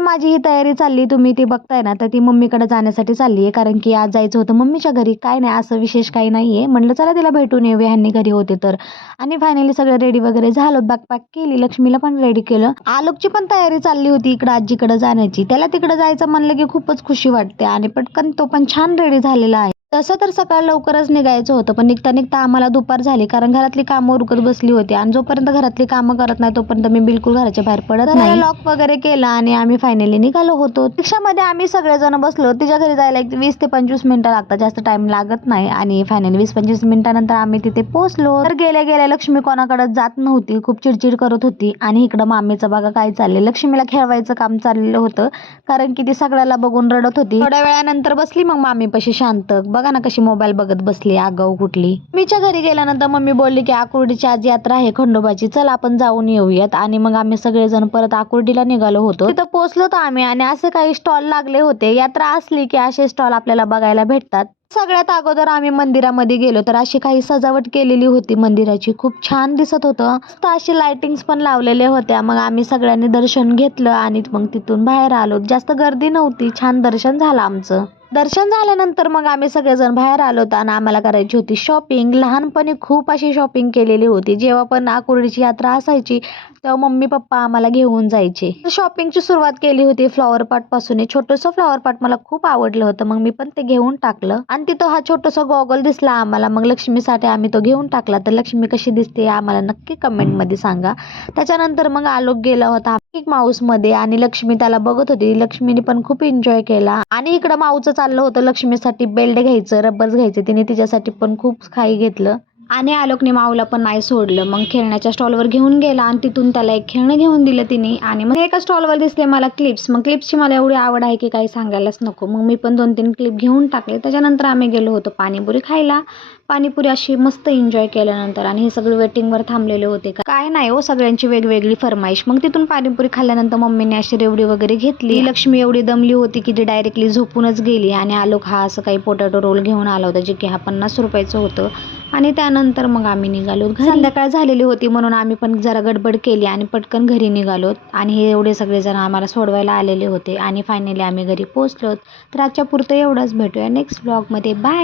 माझी ही तयारी चालली, तुम्ही ती बघताय ना, तर ती मम्मीकडे जाण्यासाठी चालली आहे, कारण की आज जायचं होतं मम्मीच्या घरी. काय नाही, असं विशेष काही नाहीये. म्हटलं चला तिला भेटून येऊया, ह्यांनी घरी होते तर. आणि फायनली सगळं रेडी वगैरे झालं, बॅग पॅक केली, लक्ष्मीला पण रेडी केलं. आलोकची पण तयारी चालली होती इकडं आजीकडे जाण्याची. त्याला तिकडे जायचं म्हणलं की खूपच खुशी वाटते आणि पटकन तो पण छान रेडी झालेला आहे. तसं तर सकाळ लवकरच निघायचं होतं, पण निघता निघता आम्हाला दुपार झाली, कारण घरातली कामं उरकत बसली होती आणि जोपर्यंत घरातली कामं करत नाही तोपर्यंत मी बिलकुल घराच्या बाहेर पडत नाही. लॉक वगैरे केला आणि आम्ही फायनली निघालो होतो. रिक्षामध्ये आम्ही सगळेजण बसलो. तिच्या घरी जायला एक 20 ते 25 मिनिटं लागतात, जास्त टाइम लागत नाही. आणि फायनली 20-25 मिनिटानंतर आम्ही तिथे पोहोचलो. तर गेल्या गेल्या लक्ष्मी कोणाकडे जात नव्हती, खूप चिडचिड करत होती. आणि इकडं मामीचं बघा काय चाललंय, लक्ष्मीला खेळवायचं काम चाललेलं होतं, कारण की ती सगळ्याला बघून रडत होती. थोड्या वेळानंतर बसली मग मामीपाशी शांत. बघा ना कशी मोबाईल बघत बसली, आगाऊ कुठली. मीच्या घरी गेल्यानंतर मम्मी बोलली की आकुर्डीची आज यात्रा आहे खंडोबाची, चल आपण जाऊन येऊयात. आणि मग आम्ही सगळेजण परत आकुर्डीला निघालो होतो. तिथं पोहोचलो तर आम्ही, आणि असे काही स्टॉल लागले होते. यात्रा असली की असे स्टॉल आपल्याला बघायला भेटतात. सगळ्यात अगोदर आम्ही मंदिरामध्ये गेलो, तर अशी काही सजावट केलेली होती मंदिराची, खूप छान दिसत होतं. मस्त अशी लाइटिंग्स पण लावलेल्या होत्या. मग आम्ही सगळ्यांनी दर्शन घेतलं आणि मग तिथून बाहेर आलो. जास्त गर्दी नव्हती, छान दर्शन झालं आमचं. दर्शन झाल्यानंतर मग आम्ही सगळेजण बाहेर आलो होतो आणि आम्हाला करायची होती शॉपिंग. लहानपणी खूप अशी शॉपिंग केलेली होती. जेव्हा पण आकुर्डीची यात्रा असायची तेव्हा मम्मी पप्पा आम्हाला घेऊन जायचे. शॉपिंगची सुरुवात केली होती फ्लॉवर पॉट पासून. छोटंसं फ्लॉवर पॉट मला खूप आवडलं होतं, मग मी पण ते घेऊन टाकलं. आणि तिथं हा छोटासा गॉगल दिसला आम्हाला, मग लक्ष्मीसाठी आम्ही तो घेऊन टाकला. तर लक्ष्मी कशी दिसते आम्हाला नक्की कमेंट मध्ये सांगा. त्याच्यानंतर मग आलोक गेला होता माऊस मध्ये आणि लक्ष्मी त्याला बघत होती. लक्ष्मीने पण खूप एन्जॉय केला. आणि इकडं माऊचं चाललं होतं लक्ष्मीसाठी बेल्ट घ्यायचं, रब्बर्स घ्यायचे. तिने तिच्यासाठी पण खूप काही घेतलं. आणि आलोकने माऊला पण नाही सोडलं, मग खेळण्याच्या स्टॉलवर घेऊन गेला आणि तिथून त्याला एक खेळणं घेऊन दिलं तिने. आणि मग एका स्टॉलवर दिसले मला क्लिप्स. मग क्लिप्सची मला एवढी आवड आहे की काही सांगायलाच नको. मग मी पण 2-3 क्लिप घेऊन टाकले. त्याच्यानंतर आम्ही गेलो होतो पाणीपुरी खायला. पाणीपुरी अशी मस्त एन्जॉय केल्यानंतर, आणि हे सगळे वेटिंगवर थांबलेले होते. काय नाही हो, सगळ्यांची वेगवेगळी फरमाईश. मग तिथून पाणीपुरी खाल्ल्यानंतर मम्मीने अशी रेवडी वगैरे घेतली. लक्ष्मी एवढी दमली होती की ती डायरेक्टली झोपूनच गेली. आणि आलोक हा असं काही पोटॅटो रोल घेऊन आला होता, जे की हा 50 रुपयाचं होतं. आणि त्यानंतर मग आम्ही निघालो घरी. संध्याकाळ झालेली होती म्हणून आम्ही पण जरा गडबड केली आणि पटकन घरी निघालो. आणि हे एवढे सगळेजण आम्हाला सोडवायला आलेले होते. आणि फायनली आम्ही घरी पोहोचलो. तर आजच्या पुरतं एवढंच. भेटूया नेक्स्ट व्लॉगमध्ये. बाय.